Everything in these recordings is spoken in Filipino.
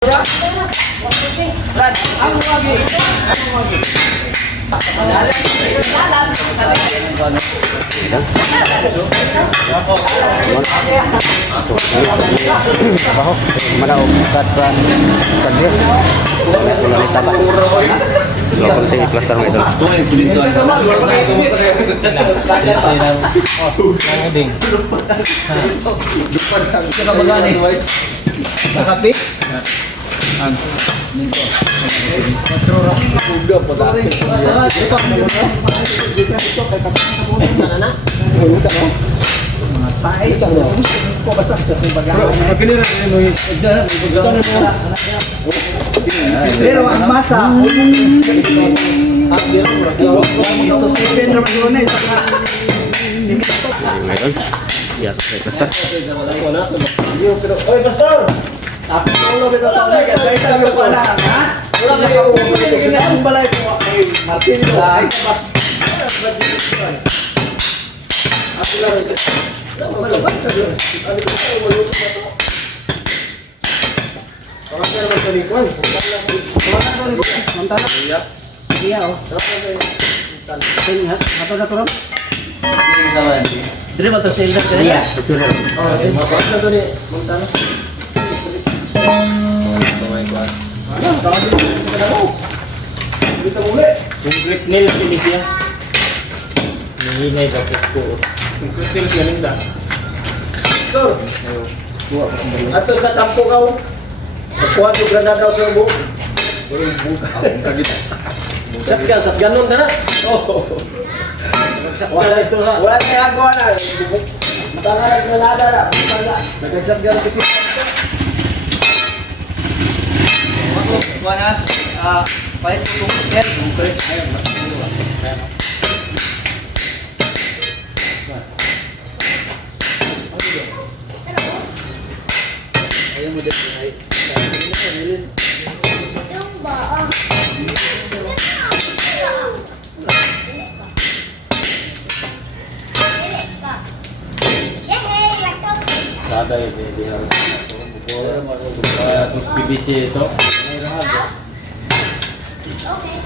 Mana ukat sa kadir mulai sabar kalau saya plaster itu Pero ang masa ya plaster Oy, pastor. Ako solo beta sa una kaya dahil sabi ko na, ha? Wala na yung ang balay ko ay Martin ay mas. Ako lang ito. Ano ba ito? Ano ko ay maluto na to. Ako na naman sa likod. Mantala. Iya, oh. Tingnan, ato na to. Tingnan naman. Dili ba to sa ilak? Iya, betul. Oh, mapag na to ni Mantala. Complete nail finish ya. Hinay dapat ko. Complete nail siya ninda. Sir. Ato sa kampo ka. Kuha ko granada sa buhok. Sat ganon na na. Oh. Wala ito ha. Wala na ako na. Matangalag na nada na. Nagagsat ganon kasi. Buana pahit ko yan. Ayaw mo din ay. Yung baong. Sada ini dia. Terus BBC itu. Okay.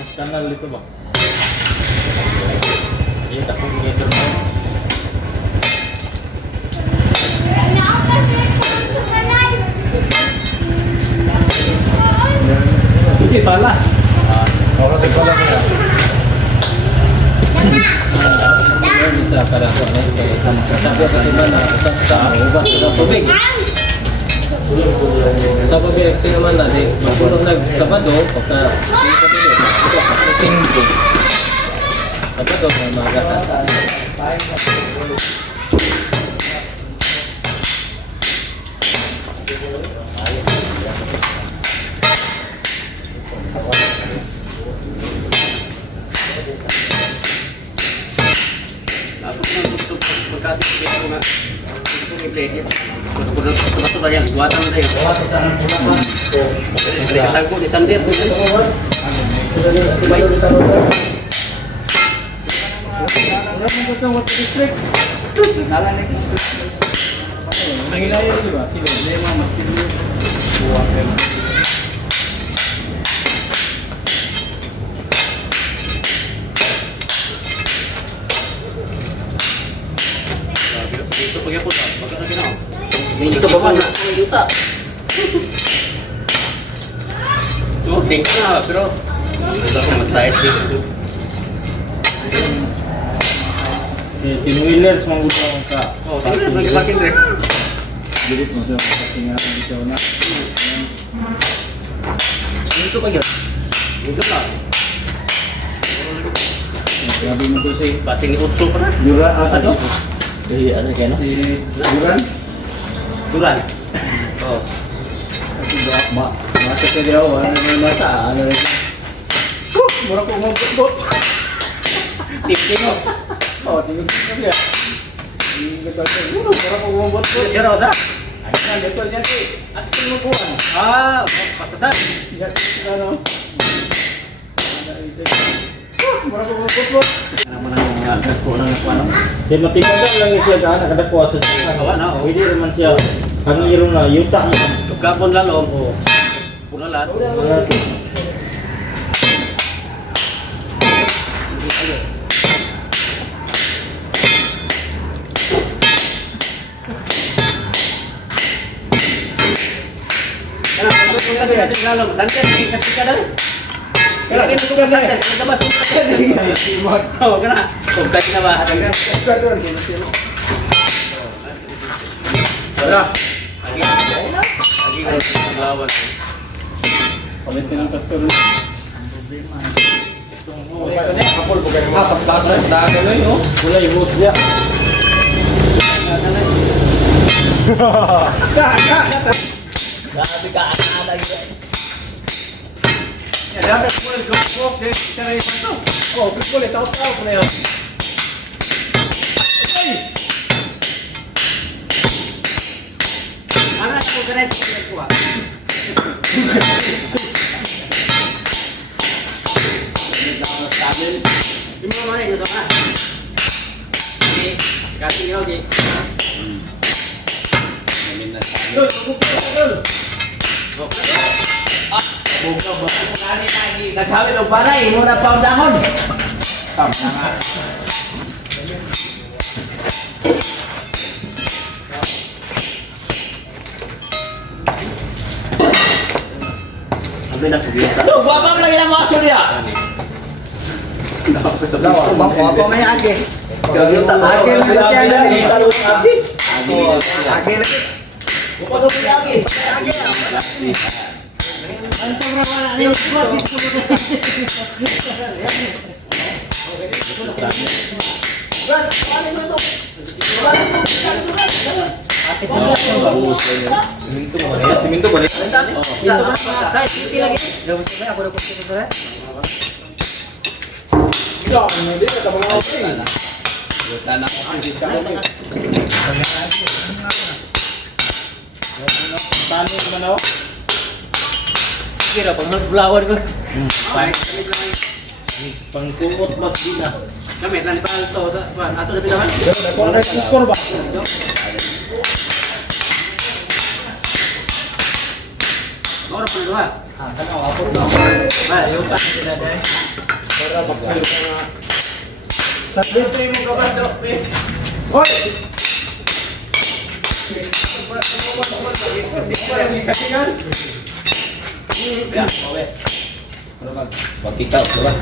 Mas kanal itu bang. Iya tak pun meter. Kita lah. Kalau tinggal lagi ya. Bisa pada waktu ini sampai ke mana? Sampai ubah sudah tubig. Sa pag-eleksyon naman natin, magpunong nag-Sabado, pagka Tingko. Sabado, may magatan. itu bapak nak juta Tuh, singkat lah, pero udah ko mas-size dito. Tin-wheelers mangutang ka. Oh, tingnan, pag-parking rin. Dilit mo ito kasi nga dito na. Dito pa yun. Dito lang. Sabi mo to si Passing ni Utso pa na. Jura ano? Ano kaya no? Si Duran. Duran. Oh. Kasi masa ka daw ano may mata ano. Mura ko mabot. Tipting mo. Oh, tingnan ko niya. Mura ko mabot. Sira sa. Ano na dito niya si action mo po. Ah, patasan. Ya ano. Mura ko mabot. Naman ang ko lang ano. Di matigagan lang siya ka nakadakuha sa Gawa na. Hindi naman siya Ang iro na yuta mo. Kapon lalom o puralat. Lalom santet ketika dah. Kena kena tugas santet, kita masuk santet. Oh, kena. Kau tadi nama. Wala. Lagi kalau lawan. Komit ng pastor. Kapol bukan. Pas kasar dah ada yo. Mulai bos dia. Kak. Grabe ka ada gitu. Ya dapat boleh gosok deh cara itu. Oh, boleh tahu-tahu boleh. Anak aku kena sikit kuat. Di mana itu kan? Ini kasih lagi. Buka batu pengali lagi. Kagawin lo paray, muna pa ang dahon. Tama. Abi na kubita. Lo, guwapa mo lagi ng mga surya. Apa may age? Yuta age na kasi ano ni age. Age lagi. Buka mo lagi. Age. Ang sobrang wala na yung squad. Siminto balik. Saya siti lagi. Ya, ini dia kata mau apa? Tanah di sana. Tani mana? Kira pengheblawan ko. Baik. Pangkumot mas dina. Kami tanpa to atau lebih dalam. Kalau ada skor ba? Orang kedua. Kan apa to? Baik. Yuta tidak ada. Para bakal ka. Sabi mo kaban do. Hoy. Ya, boleh. Bakita, coba.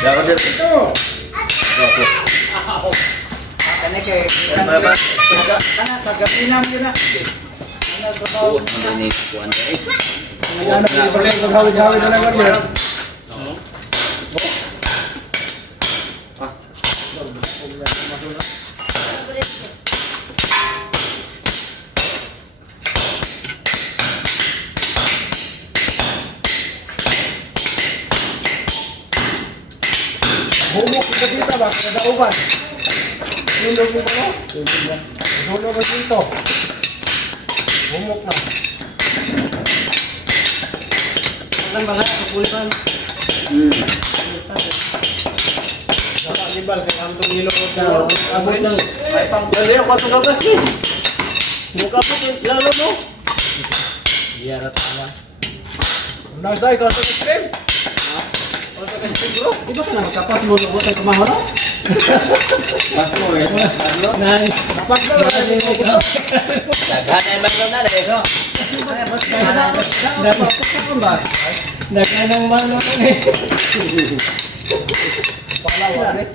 Dapat dia itu. Kane kay kana kagapinam yun na. Oh, ini kuan deh. Ano di pala ko hawi-hawi na lang yun. Humok kita dito ba? Kada uban. Hulog mo ba no? Hulog mo dito. Humok na. Kan banget kepulisan. Wala libal kay antong ilog sa Abot ng ay pang dali ako tugas ni. Muka po lalo mo. Iya rata. Nasay ka sa stream. Kalau ka stream bro, di ba kana kapas mo sa botay kumahon? Mas mo eh. Nice. Kapag na Daghan ay maglo na deh, no. Daghan ang maglo ni. palawan eh.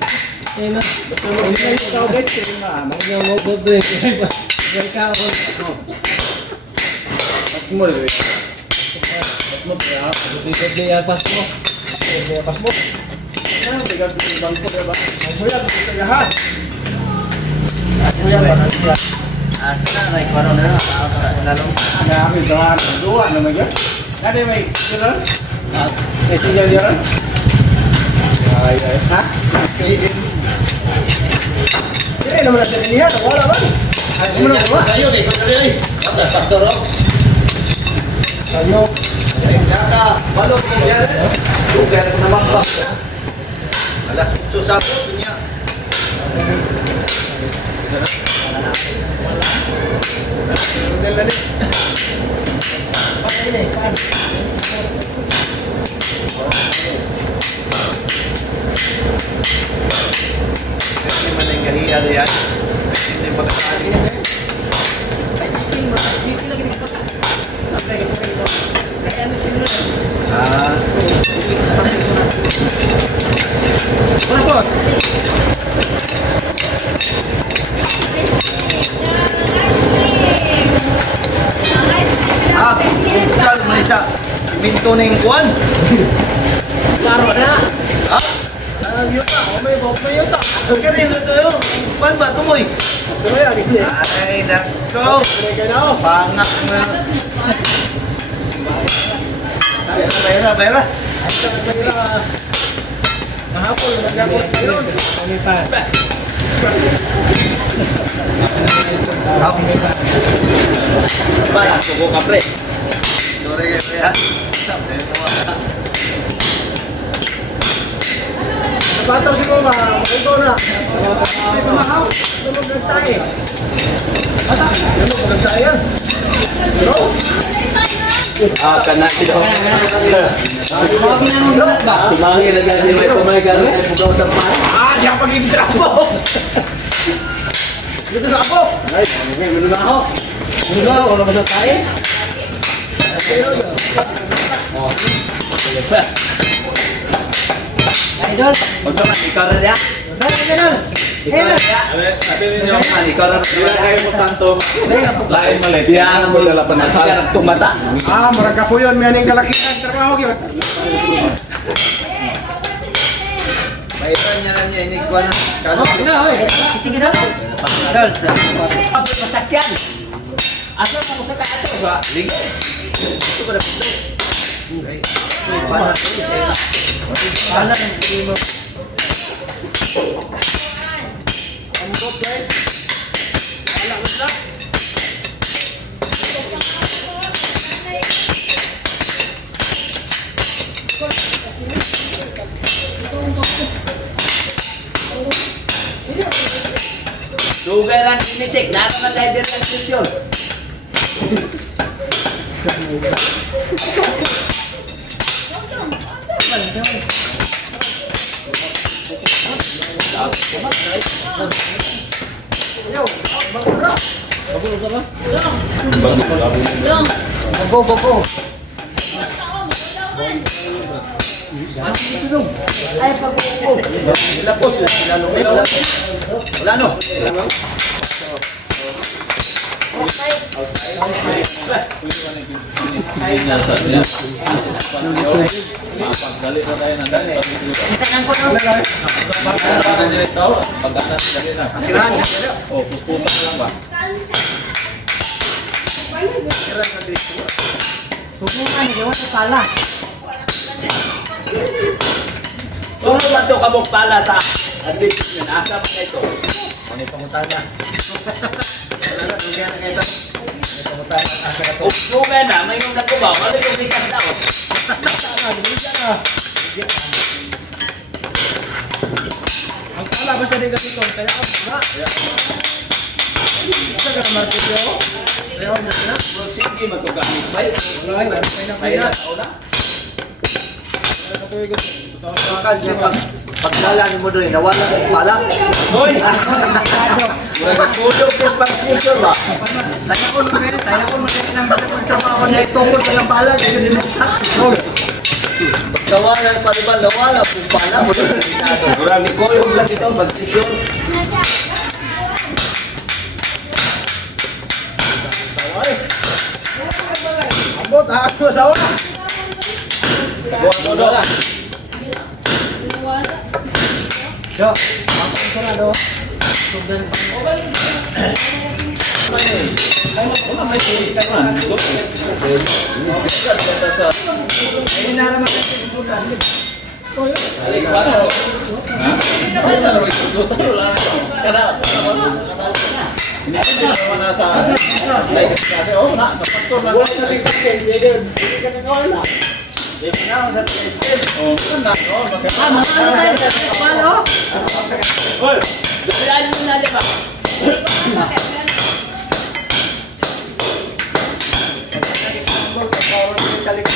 Ina. Ini ikaw guys, stream na. Mga mo bobe. Welcome ako. Mas mo eh. Mas mo ya, bobe ya pas mo. Pas mo. Nah, tinggal di bangko ya, Bang. Aku ya di tengahan. Aku ya ba. Ana naik warung na lalo. Ada ambil doang dua namanya. Ada mai jalan. Kasi jalan. Ay ay. Ha? Ini naman natin niya, wala ba? Ay, mo na ba? Sayo deh, deh. Ada pastor. Sayo. Kaka, balot mo yan. Lugar ko naman ba? Alas 8 sabot niya. Kasi man yung gahiya na yan. Hindi magkakali yan eh. Ah. Ah, bukan Malaysia. Minto na yung kuwan. Klaro na. Ha? Yun na, may yun na. Kaya ito yun. Kuwan ba? Tumoy. Ay, nako. Pangak na. Bayra. Mahapon, nagkakot yun. Para, tuko ka pre. Sorry, ya. Bataw si Mama, makugaw na. Ay, pamahaw. Tulog ng tayo. Bata, tulog ng tayo. Bro? Ah, kana ito. Sumangi na gani may tumagal. Bugaw sa pan. Ah, diyan pag-ibitra mo. Dito sa ako. Ay, ano na ako? Bugaw, wala ba sa tayo? Idol, unsa man ikaw ra dia? Idol. Ikaw ra dia. Sabi ninyo, Ikaw ra sila kayo mo tanto. Lain malit. Dia mo dala pa na sa tumata. Ah, maragka po yun. May aning kalakitan. Trabaho yun. Bayran niya na niya, inigwa na. Kano? Na, hoy. Sige na. Idol. Abot masakyan. Asa mo sa kaato ba? Ligo. Ito ko na pito. Ay, paano? Paano ang mo? Dugay lang tinitik, naroon na tayo din ang sesyon. Bago. Sila po, sila lumit. Wala no? Kung ba ito kabok pala sa advertisement, asa pa ito? May pangutana. Wala na, dugyan na kayo. May pangutana, asa ka to. Dugay na, may nung nagkubaw, ano yung bigas daw? Ang pala, basta di kasi ito. Kaya ako na. Basta ka na market yun. Kaya ako na. Sige, matugamit. May Wala, may na tao na. Bakal siya paglalaan mo doon, nawala ng pala. Hoy! Murag tulog ko sa future ba? Kaya ko magaling ng trabaho na itungkol ka ng pala, hindi ka din magsak. Nawala ng paliban, nawala kung pala mo doon. Murag ni Koyong lang ito, mag-session. Abot, ako sa una. Buwan mo doon. Yo, ako sa na do. Ay, naraman kasi bukan. Hoy, dalian mo na, di ba?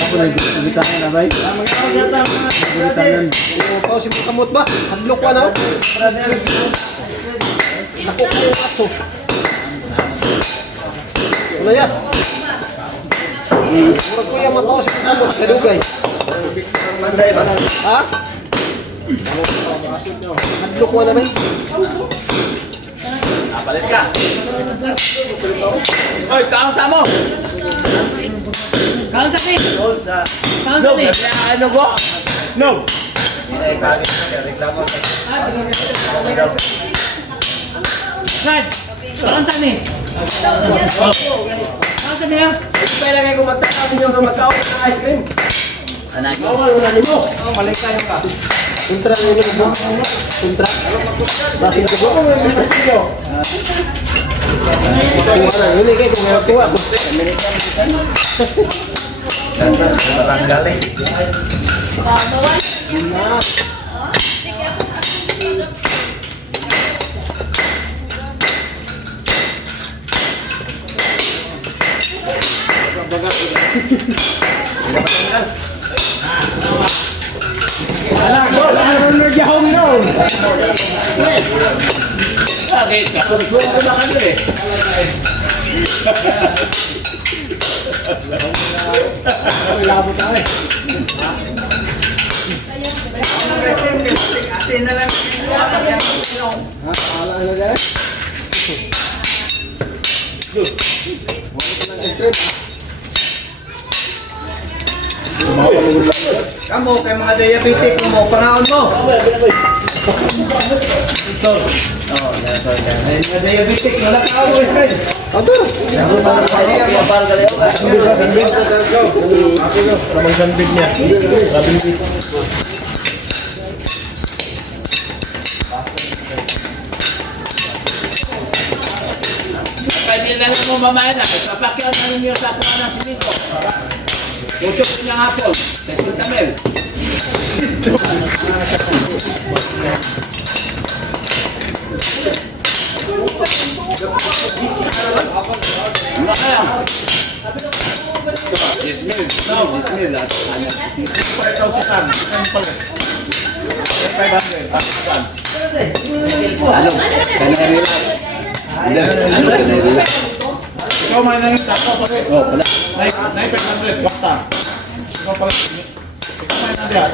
Ako na bitahan na bay. Bitahan. Pao si kamot ba? Hadlok wa na. Ako ko yung aso. Wala ya. Murag ko yung matao si kamot kadugay. Manday ba? Ha? Hadlok wa na bay. Palit ka. Hoy, kaunta mo. Kaunta ni. Kaunta ni. Ano ko? No. Raj, kaunta ni. Kaunta ni. Ipay lang ako magtakaw ninyo na magkaon ng ice cream. Anak mo. Bawal na nimo. Malay kayo ka. Kontra nyo mo. Kontra. Basing ko ba? Ini kayak kung ngayon tuwa. Matanggal eh. Bakit? Kung ko na kami eh. Labo tayo. Ala na dyan. Kamu kay mga diabetic mo, pangaon mo. Ay, mga diabetic, wala ka ako, Israel. Ato. Ramang sanbid niya. Pwede na lang mo mamaya na. Papakyaw na ninyo sa kuha ng simento. Usok niya hapon. Kasi tamel. Ano kaya? Dismil. No, dismil. Ano? Kanarila. Ano kanarila? Ikaw may nangin tako pare. Oh, wala. Nay 500 basta. Ikaw pare. Ikaw may nandiyan.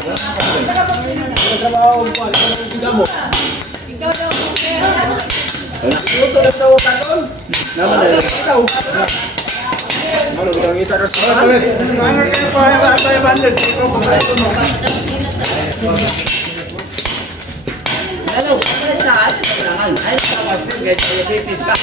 Trabaho mo, mo. Wala. Luto na sa utak doon. Naman na. Ikaw. Ano bilang kita rin sa Pare. Ano kayo pa, tayo bandit. Ikaw pa tayo mo. Hello. Saan? Kailangan. Ay, nakapagpil. Kaya diabetes ka.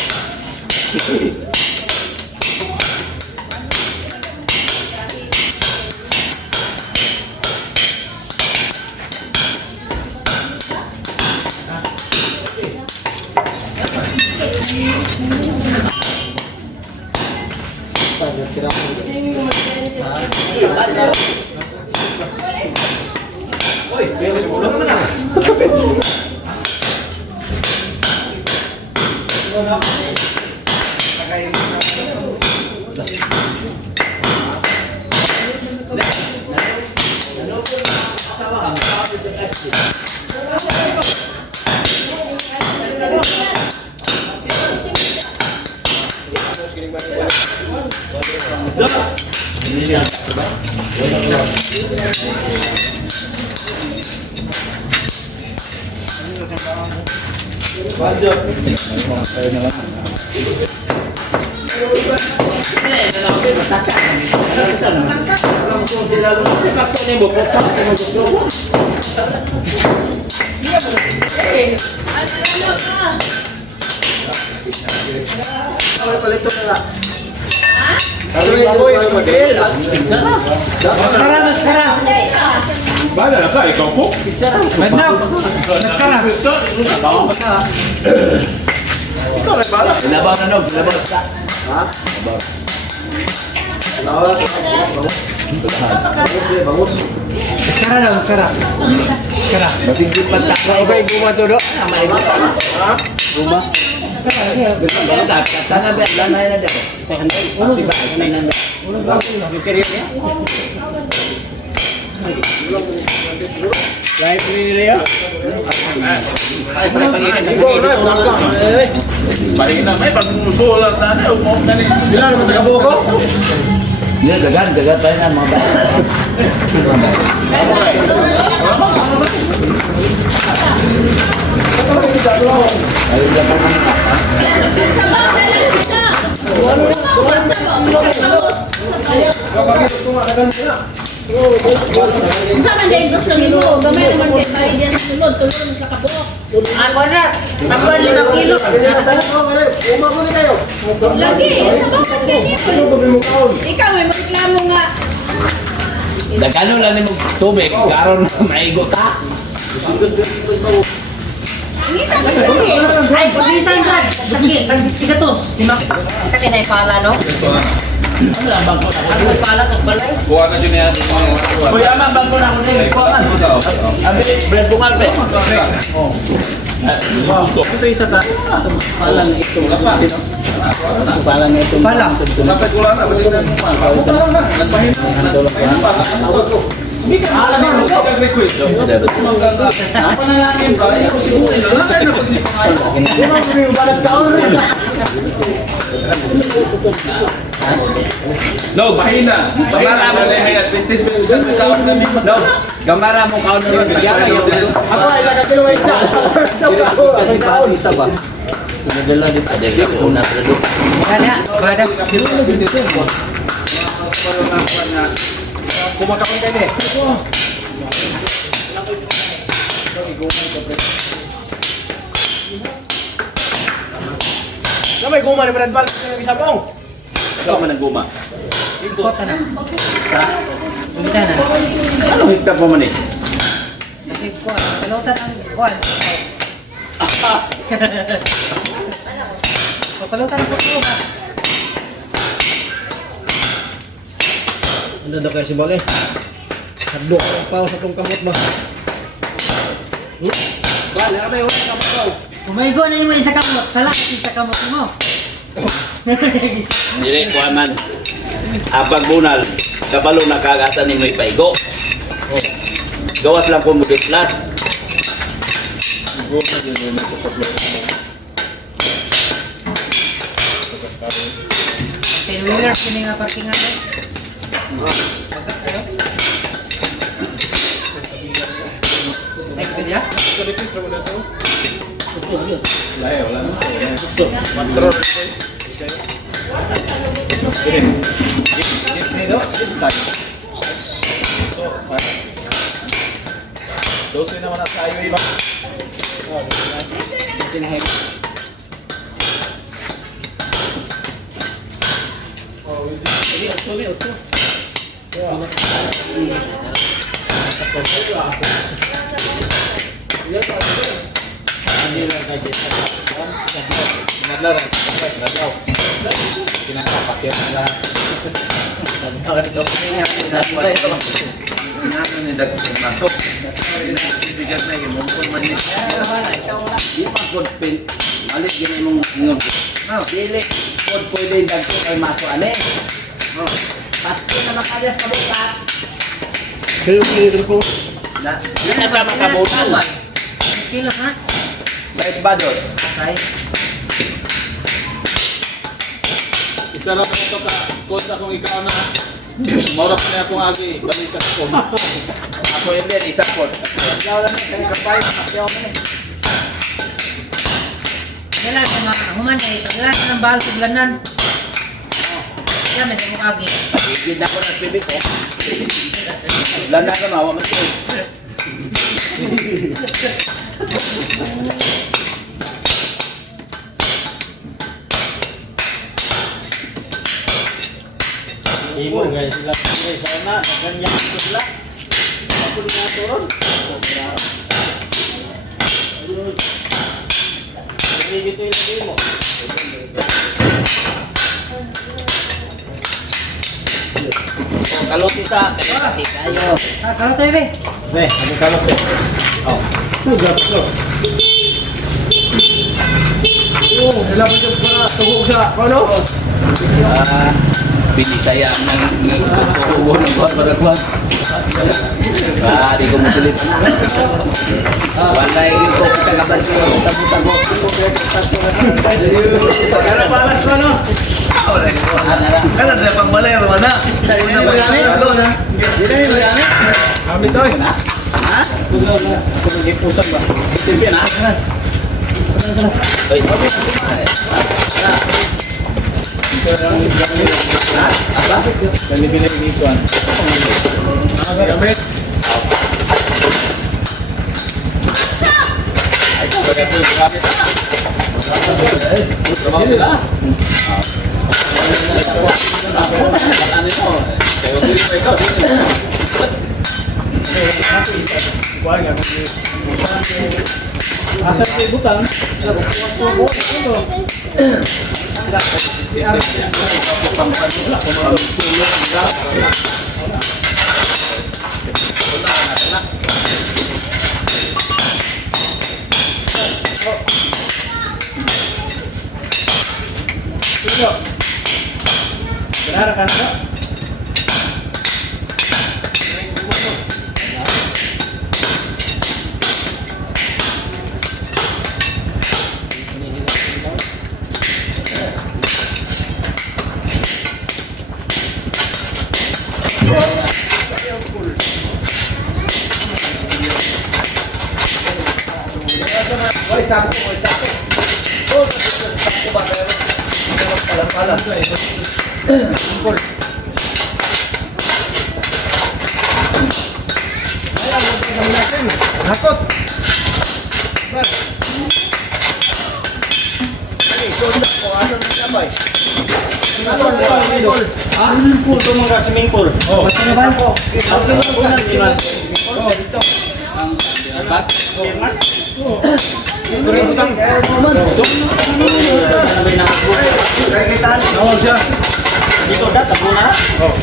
Palito na lang. Bala na ka, ikaw po. Ikaw rin bala. Labaw na nog. Labaw sa. Ha? Lawa. Sekarang daw, sekarang. Sekarang. Masigit pa tako. Okay, guma to do. Maigo. Ha? Guma. Tangan ba lanay na daw. Ulo ba? Ulo ba? Kiriya niya. Live ni Leo. Marina, may pagmusulat na na. Umom na ni. Sila naman sa kabuko. Ini dagan tayo na mga bata. Ayun dapat man. Sama dahil gusto nyo, gamay naman kayo tayo dyan sa sunod, tulungan sa kapok. Ako na, tambal 5 kilo. Uma ko ni kayo. Lagi, sabakan kayo niyo. Ikaw may magreklamo nga. Dagano lang ni mo tubig, karon na maigo ta. Ngita ka lagi. Ay, pagisan ka. Sakit, sigatos. Sakit na yung pala, no? Ano lang bang ko na? Ano yung pala, kagbalay? Kuha na dyan yan. Kuy ama bang ko na ko ni ko man. Abi bread bungal pe. Oh. Ito isa ka. Pala na ito. Pala na ito. Pala. Dapat kuha na. Basta na mo man. Nagpahin na. Alam mo, gusto ka request. Panalangin ba? Ako siguro yun. Ano ko si No, bahina. Bahina mo na may advantage may usap na tao na may No. Gamara mo kaon na yung bigyan kayo. Ako ay nakakilo ay ta. Kasi pa isa ba? Pinadala din ada yung una dulu. Ada, ada. Kumakapon kayo eh. Na may guma ni Brad Val ng isa pong. Ikaw man ang guma. Ikot na. Sa? Umita na. Anong higta pa man eh? Nagikuan. Kalutan ang kuan. Kalutan ang kuan. Ano daw kayo si Bal eh? Hadlo ko pa sa tong kamot ba? Bal, ano yung kamot ko? Umaigo na yung isa kamot. Sala kasi sa kamot mo. Dili kuan man. Apag bunal, kabalo na kagatan ni may paigo. Gawas lang ko mo plus. Pero wheeler sini nga parkingan eh. Next video. Layo, wala na. Dosi naman at tayo iba. Nadlaran, nadlaw. Pinapapakyan na lahat. Ano ni Dr. Matok? Ibigat na yung mungkol man niya. Di pa good pin. Malit gini mong ngod. Dili pod pwede dagko kay maso ane. Pasto na makalas kabukat. Na, di na ba makabutan? Kilo ha? Sa esbados. Okay. Isa lang ito ka, kota kung ikaw na. Morap na akong agi, bali sa ko. Ako yung din, isa pod. Dala sa mga human ay dala sa ng bahal siglanan. Yan may mo kagi. Pagigid ako ng pibi ko. Landa ka mawa man siya. Ibo guys, sila guys, sana ganyan sila. Ako din na turon. Dito ilagay mo. Kalot isa, kalot kayo. Kalau tayo, be. Ano kalot eh? Nila mo dyan pala. Tuhog sa, ano? Binisaya ng kubo ng buwan. Di ko mutulit. Wala yung ko kita kapan ko tabu-tabu. Kaya palas ko, no? Kan ada pangbalay mana? Una ba yan? Ano na? Kami to, eh. Oy. Gamit. Asal sa ibutan. Benar kan, Pak? Takut. Swimming pool to mga swimming pool. Oh, swimming pool. Dito dah tabuna. Oh.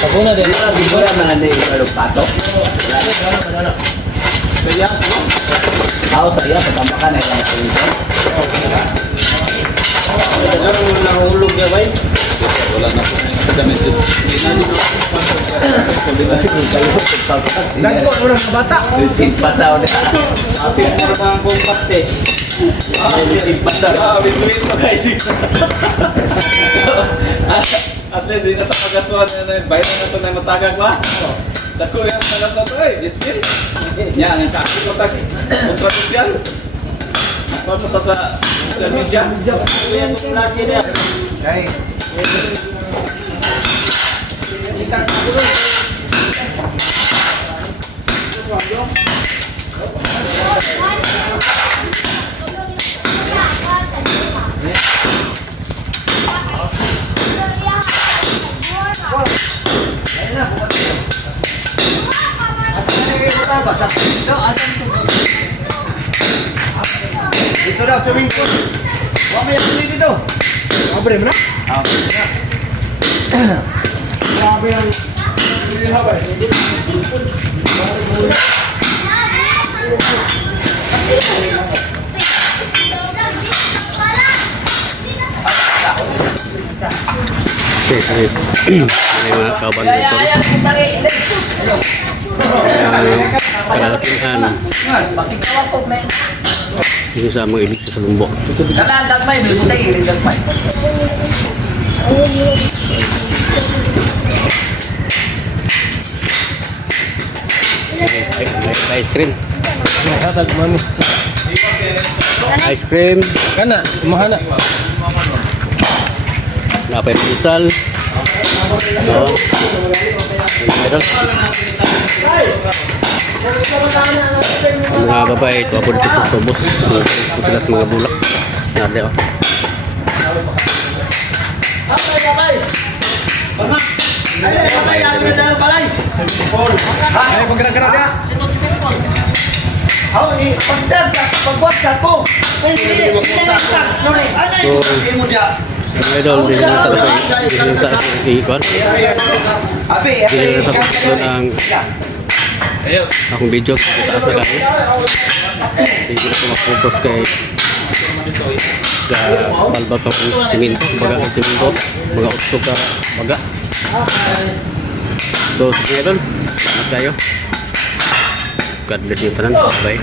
Tabuna din. Wala man na yung pato. Kaya ako saya patambakan ay lang ito. Nahulog ya, bay. Wala na po. Damit dito. Nagko orang sa bata. Pasaw na. Para bang kompas eh. Pasaw. Biswit pa guys. At least ina ta pagaswan na bayad na to na matagag ba? Dako yang salas na to eh. Biswit. Yan ang kasi ko tag kontroversial. Apa mo ta sa social media? Yan yung lagi niya. Kay Dito daw, swimming pool. Huwag may ako dito. Abre mo na? Grabe ang habay. Okay, guys. May mga kaban dito. Kalalakihan. Pakikawa po may. Dito sa mga ilig sa Lumbo. Kalaan dagmay, butay ilig dagmay. Ice cream. Ice cream. Kana, mahana. Napay pusal. Oh. Meron. Ang mga babae, ito ako dito sa tubos. Ito sila sa mga bulak. Nade oh. Ay, pagkara-kara dia. Ako, pagbuhat sa ako. So, Mga idol, hindi na sa ikon. Hindi na sa doon ang akong video sa taas na kami. Hindi na ko mag-focus kay balbag pa po siminto, baga ang siminto, mga utso ka baga. So, sige idol, salamat kayo. God bless you tanan. Bye.